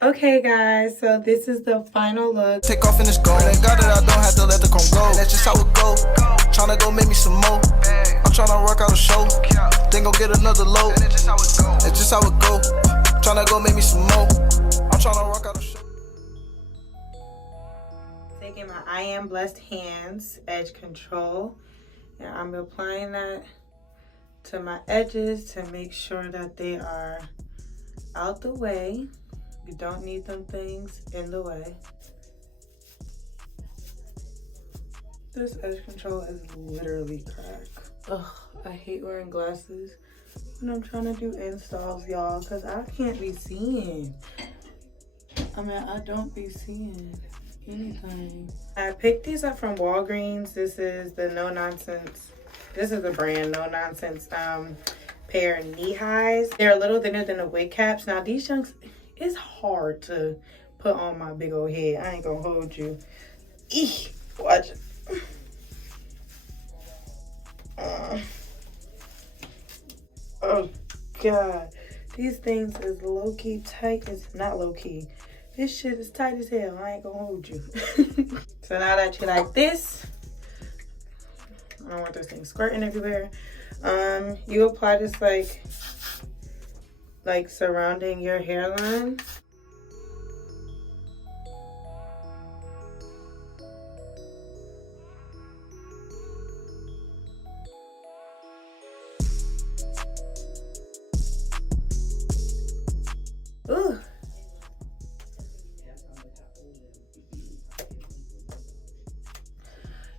Okay guys, so this is the final look. Take off and it's gone. Thank God that I don't have to let the chrome go. That's just how it go. Tryna go make me some more. I'm tryna work out a show. Then go get another load. It's just how it go. Tryna go make me some more. I'm tryna work out a show. Taking my I Am Blessed hands, edge control, and I'm applying that to my edges to make sure that they are out the way. You don't need them things in the way. This edge control is literally crack. Ugh, I hate wearing glasses when I'm trying to do installs, y'all, because I can't be seeing. I mean, I don't be seeing anything. I picked these up from Walgreens. This is the No Nonsense. This is the brand No Nonsense pair knee highs. They're a little thinner than the wig caps. Now these junks, it's hard to put on my big old head. I ain't gonna hold you. Eek, watch it. Oh God, these things is low-key tight. It's not low-key. This shit is tight as hell. I ain't gonna hold you. So now that you like this, I don't want this thing squirting everywhere. You apply this like surrounding your hairline. Ooh.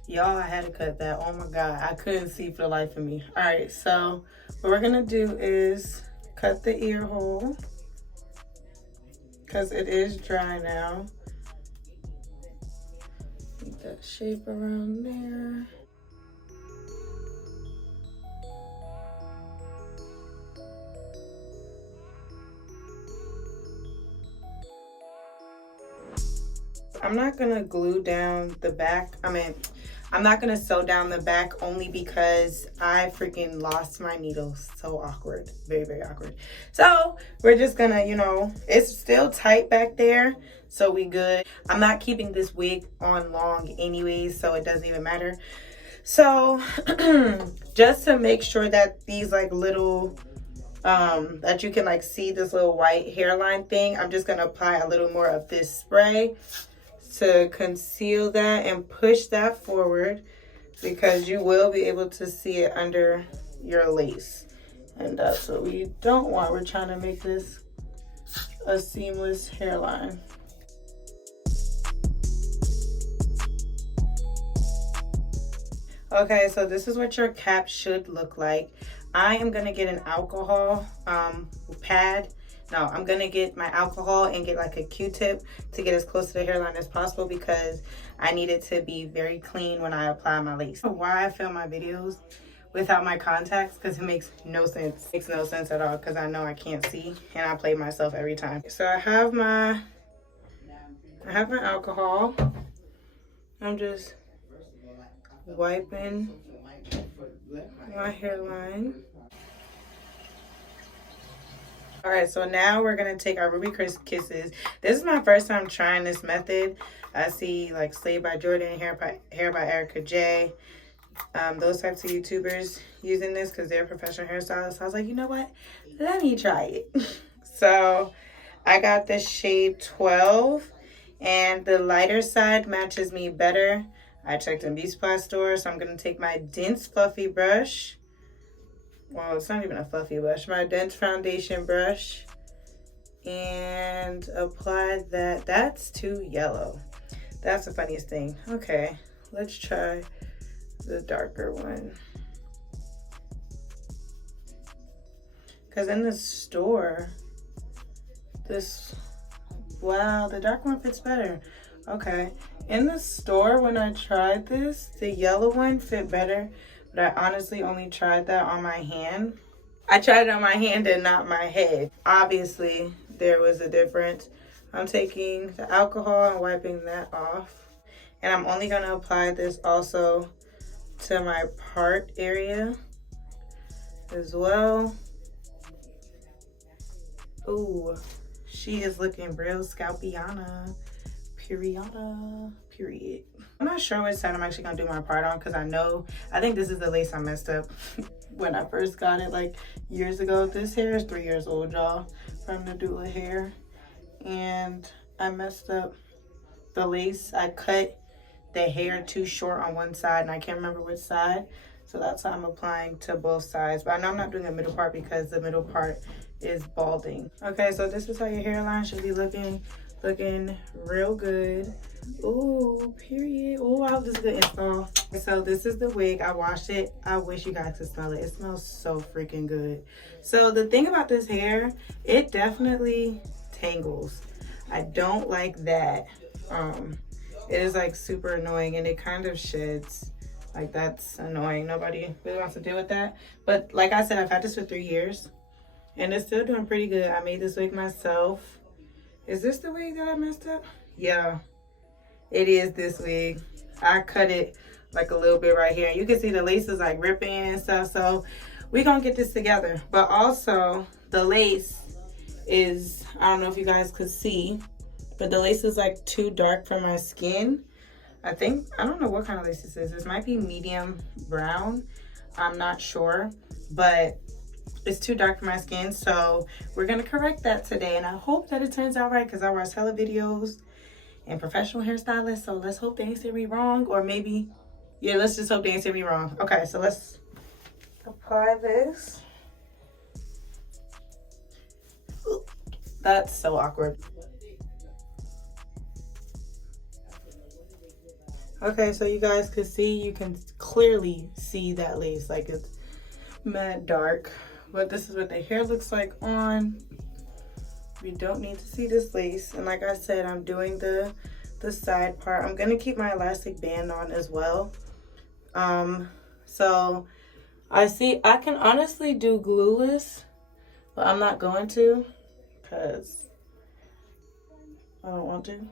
Y'all, I had to cut that. Oh my God, I couldn't see for the life of me. All right, so what we're gonna do is cut the ear hole because it is dry now. Make that shape around there. I'm not gonna glue down the back. I'm not gonna sew down the back only because I freaking lost my needles. So awkward, very, very awkward. So we're just gonna, you know, it's still tight back there, so we good. I'm not keeping this wig on long anyways, so it doesn't even matter. So just to make sure that these like little, that you can like see this little white hairline thing, I'm just gonna apply a little more of this spray to conceal that and push that forward because you will be able to see it under your lace, and that's what we don't want. We're trying to make this a seamless hairline. Okay, so this is what your cap should look like. I am gonna get an alcohol pad. No, I'm gonna get my alcohol and get like a Q-tip to get as close to the hairline as possible because I need it to be very clean when I apply my lace. Why I film my videos without my contacts, because it makes no sense. It makes no sense at all because I know I can't see and I play myself every time. So I have my alcohol. I'm just wiping my hairline. All right, so now we're gonna take our Ruby Kisses. This is my first time trying this method. I see like Slay by Jordan, Hair by Erica J, those types of YouTubers using this because they're professional hairstylists. So I was like, you know what? Let me try it. So I got the shade 12, and the lighter side matches me better. I checked in Beauty Supply store, so I'm gonna take my dense fluffy brush. Well, it's not even a fluffy brush. My dense foundation brush, and apply that. That's too yellow. That's the funniest thing. Okay, let's try the darker one. Because in the store, wow, the dark one fits better. Okay, in the store when I tried this, the yellow one fit better. But I honestly only tried that on my hand. I tried it on my hand and not my head. Obviously, there was a difference. I'm taking the alcohol and wiping that off. And I'm only going to apply this also to my part area as well. Ooh, She is looking real scalpiana. Period. I'm not sure which side I'm actually gonna do my part on because I think this is the lace I messed up when I first got it like years ago. This hair is 3 years old, y'all, from Nadula Hair. And I messed up the lace. I cut the hair too short on one side and I can't remember which side. So that's how I'm applying to both sides. But I know I'm not doing the middle part because the middle part is balding. Okay, so this is how your hairline should be looking real good. Ooh, period. Ooh, I hope this is a good install. So this is the wig. I washed it. I wish you guys could smell it. It smells so freaking good. So the thing about this hair, it definitely tangles. I don't like that. It is like super annoying and it kind of sheds. Like that's annoying. Nobody really wants to deal with that. But like I said, I've had this for 3 years and it's still doing pretty good. I made this wig myself. Is this the wig that I messed up? Yeah, it is this wig. I cut it like a little bit right here. You can see the lace is like ripping and stuff. So we're gonna get this together. But also the lace is, I don't know if you guys could see, but the lace is like too dark for my skin. I don't know what kind of lace this is. This might be medium brown. I'm not sure, but it's too dark for my skin. So we're gonna correct that today. And I hope that it turns out right because I watch hella videos and professional hairstylists. So let's hope they ain't say me wrong, or maybe, yeah, let's just hope they ain't say me wrong. Okay, so let's apply this. Ooh, that's so awkward. Okay, so you guys can see, you can clearly see that lace, like it's mad dark. But this is what the hair looks like on. We don't need to see this lace. And like I said, I'm doing the side part. I'm gonna keep my elastic band on as well. So I can honestly do glueless, but I'm not going to because I don't want to.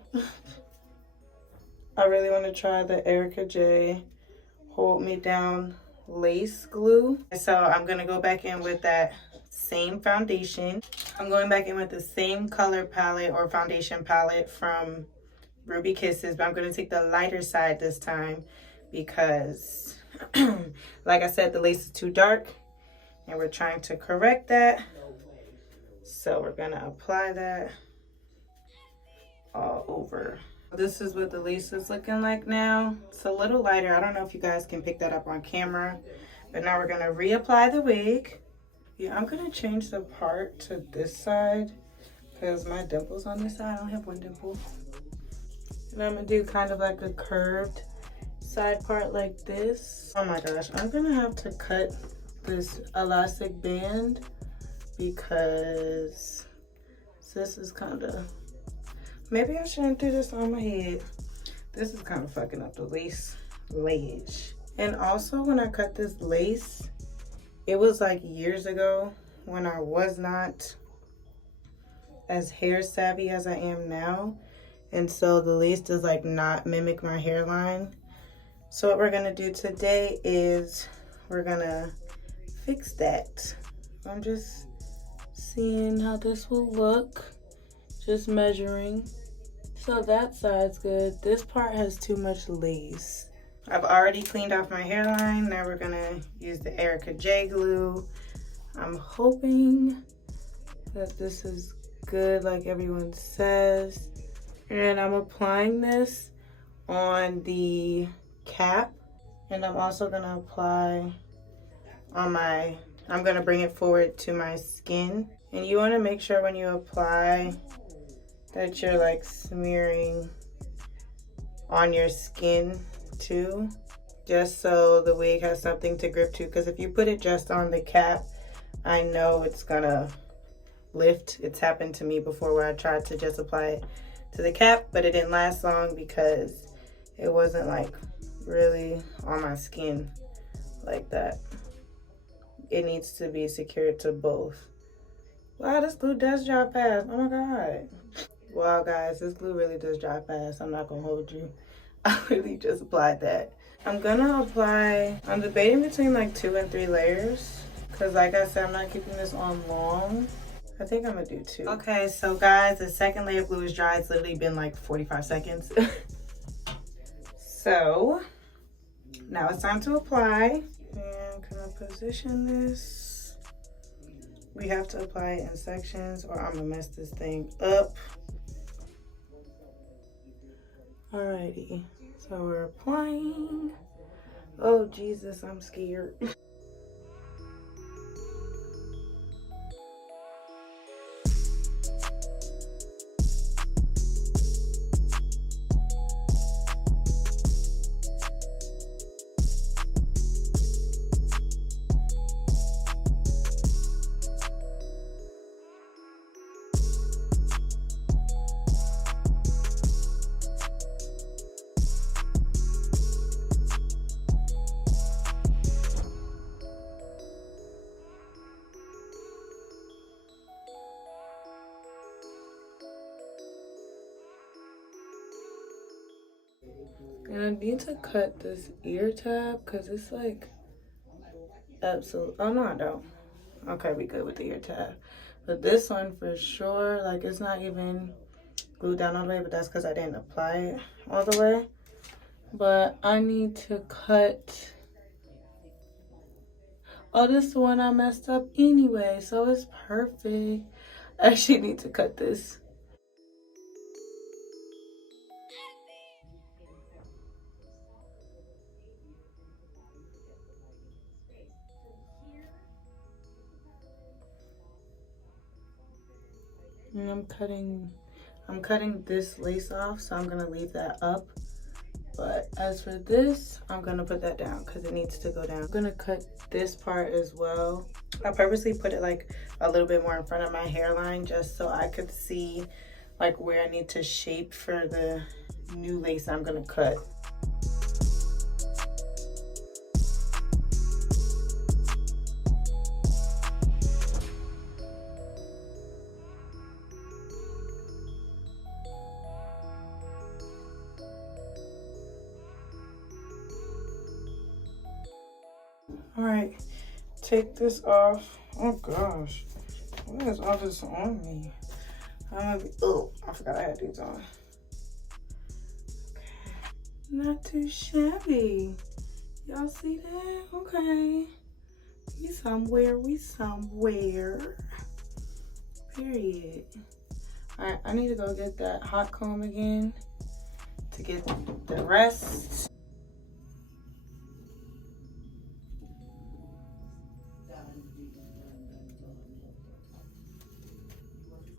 I really want to try the Erica J Hold Me Down lace glue. So I'm going to go back in with that same foundation. I'm going back in with the same color palette or foundation palette from Ruby Kisses, but I'm going to take the lighter side this time because like I said, the lace is too dark and we're trying to correct that. So we're going to apply that all over. This is what the lace is looking like now. It's a little lighter. I don't know if you guys can pick that up on camera. But now we're going to reapply the wig. Yeah, I'm going to change the part to this side because my dimple's on this side. I only have one dimple. And I'm going to do kind of like a curved side part like this. Oh my gosh, I'm going to have to cut this elastic band because this is kind of... Maybe I shouldn't do this on my head. This is kind of fucking up the lace layage. And also when I cut this lace, it was like years ago when I was not as hair savvy as I am now. And so the lace does like not mimic my hairline. So what we're gonna do today is we're gonna fix that. I'm just seeing how this will look. Just measuring. So that side's good. This part has too much lace. I've already cleaned off my hairline. Now we're gonna use the Erica J glue. I'm hoping that this is good like everyone says. And I'm applying this on the cap. And I'm also gonna apply on I'm gonna bring it forward to my skin. And you wanna make sure when you apply that you're like smearing on your skin too, just so the wig has something to grip to, because if you put it just on the cap, I know it's gonna lift. It's happened to me before where I tried to just apply it to the cap, but it didn't last long because it wasn't like really on my skin like that. It needs to be secured to both. Wow, this glue does dry fast. Oh my god. Wow, guys, this glue really does dry fast. I'm not gonna hold you. I really just applied that. I'm debating between like 2 and 3 layers. Because like I said, I'm not keeping this on long. I think I'm gonna do 2. Okay, so guys, the second layer of glue is dry. It's literally been like 45 seconds. So now it's time to apply. And can I position this? We have to apply it in sections or I'm gonna mess this thing up. Alrighty, so we're applying. Oh Jesus, I'm scared. And I need to cut this ear tab because it's like absolute. Oh no, I don't. Okay, we good with the ear tab. But this one for sure, like it's not even glued down all the way, but that's because I didn't apply it all the way. But I need to cut. Oh, this is the one I messed up anyway, so it's perfect. I actually need to cut this. And I'm cutting this lace off, so I'm gonna leave that up. But as for this, I'm gonna put that down because it needs to go down. I'm gonna cut this part as well. I purposely put it like a little bit more in front of my hairline just so I could see like where I need to shape for the new lace I'm gonna cut. All right, take this off. Oh gosh, what is all this on me? Oh, I forgot I had these on. Okay, not too shabby. Y'all see that? Okay, we somewhere. Period. All right, I need to go get that hot comb again to get the rest.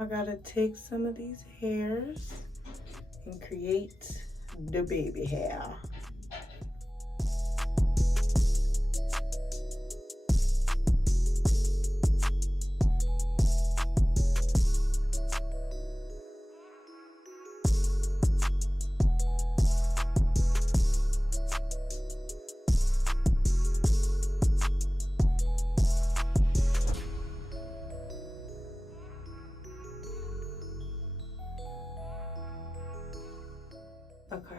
I gotta take some of these hairs and create the baby hair. Okay.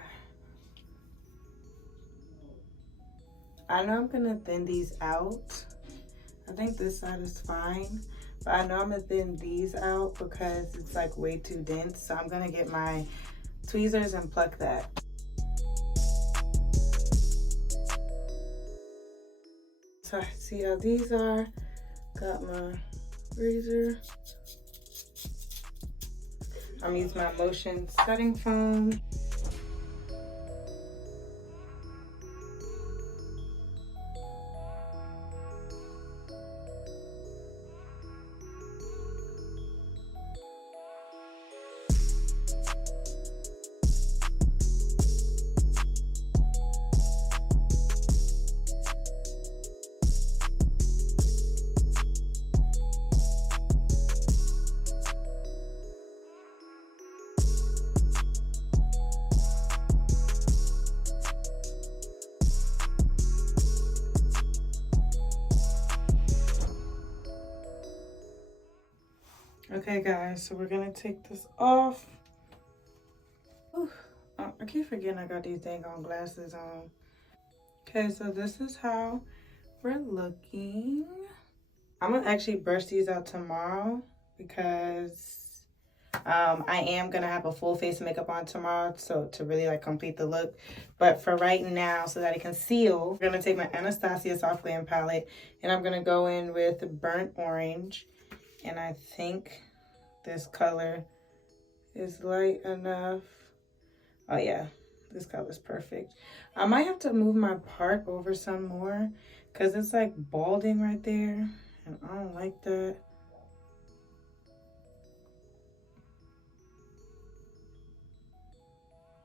I know I'm gonna thin these out. I think this side is fine, but I know I'm gonna thin these out because it's like way too dense. So I'm gonna get my tweezers and pluck that. So see how these are. Got my razor. I'm using my motion setting foam. Okay guys, so we're gonna take this off. Ooh, I keep forgetting I got these dang on glasses on. Okay, so this is how we're looking. I'm gonna actually brush these out tomorrow because I am gonna have a full face of makeup on tomorrow, so to really like complete the look. But for right now, so that it conceal, I'm gonna take my Anastasia Soft Glam palette and I'm gonna go in with burnt orange. And I think this color is light enough. Oh yeah, this color is perfect. I might have to move my part over some more because it's like balding right there and I don't like that.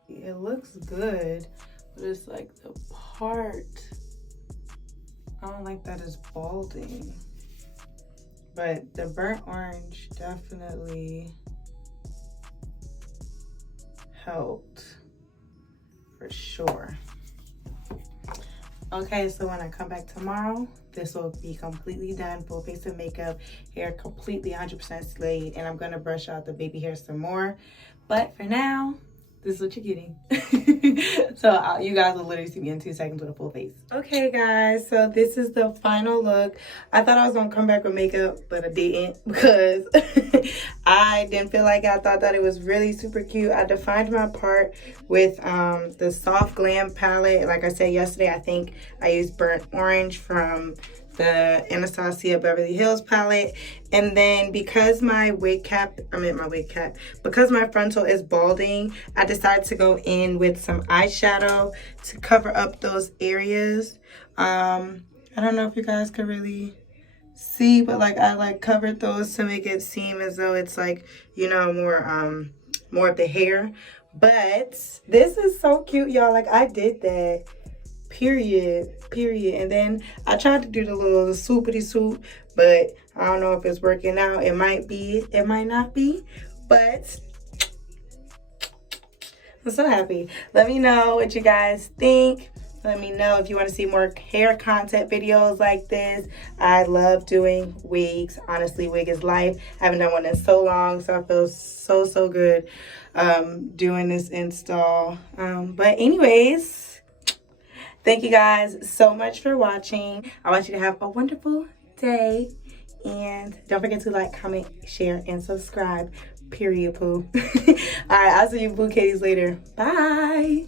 It looks good, but it's like the part, I don't like that it's balding. But the burnt orange definitely helped for sure. Okay, so when I come back tomorrow, this will be completely done, full face of makeup, hair completely 100% slayed, and I'm gonna brush out the baby hair some more. But for now, this is what you're getting. So you guys will literally see me in 2 seconds with a full face. Okay guys, so this is the final look. I thought I was gonna come back with makeup, but I didn't because I didn't feel like I thought that it was really super cute. I defined my part with the Soft Glam palette. Like I said yesterday, I think I used burnt orange from the Anastasia Beverly Hills palette. And then because my because my frontal is balding, I decided to go in with some eyeshadow to cover up those areas. I don't know if you guys can really see, but like I like covered those to make it seem as though it's like, you know, more of the hair. But this is so cute, y'all. Like I did that. Period. And then I tried to do the little swoopity swoop, but I don't know if it's working out. It might be, it might not be, but I'm so happy. Let me know what you guys think. Let me know if you want to see more hair content videos like this. I love doing wigs. Honestly, wig is life. I haven't done one in so long, so I feel so good doing this install. But anyways, thank you guys so much for watching. I want you to have a wonderful day. And don't forget to like, comment, share, and subscribe. Period, poo. All right, I'll see you boo kitties later. Bye.